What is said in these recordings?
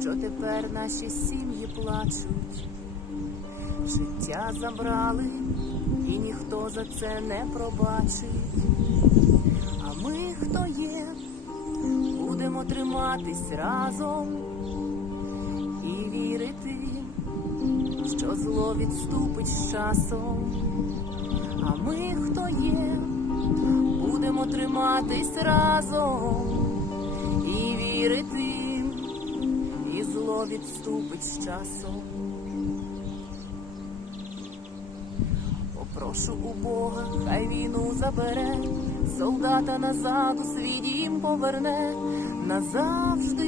що тепер наші сім'ї плачуть. Життя забрали, і ніхто за це не пробачить. А ми, хто є, будемо триматись разом і вірити, що зло відступить з часом. А ми, хто є, будемо триматись разом вірити, і зло відступить з часом. Попрошу у Бога, хай війну забере, солдата назад у свій дім поверне назавжди.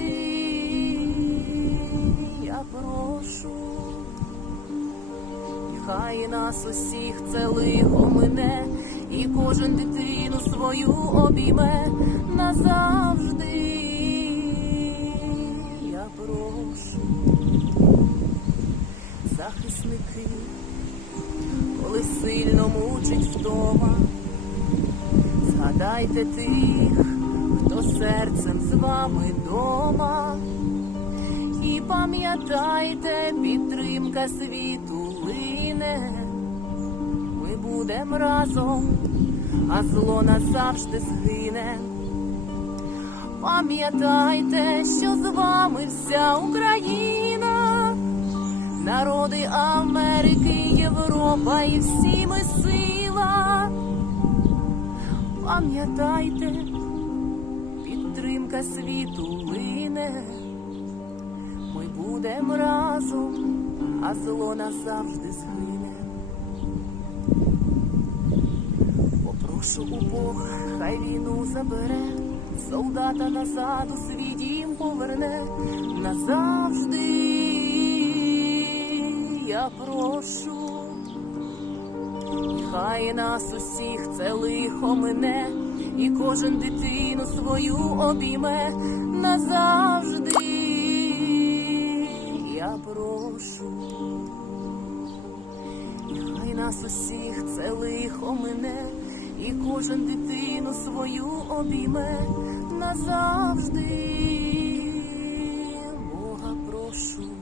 Я прошу, хай нас усіх це лихо мине, і кожен дитину свою обійме назавжди. Захисники коли сильно мучить втома. Згадайте тих, хто серцем з вами дома. І пам'ятайте, підтримка світу лине. Ми будем разом, а зло назавжди згине. Пам'ятайте, що з вами вся Україна народи Америки, Європа і всі ми сила. Пам'ятайте, підтримка світу лине. Ми будем разом, а зло назавжди згине. Попрошу у Бога, хай війну забере, солдата назад у свій дім поверне назавжди я прошу, хай нас усіх це лихо мене, і кожен дитину свою обійме назавжди, я прошу, хай нас усіх це лихо мене, і кожен дитину свою обійме назавжди, Бога прошу.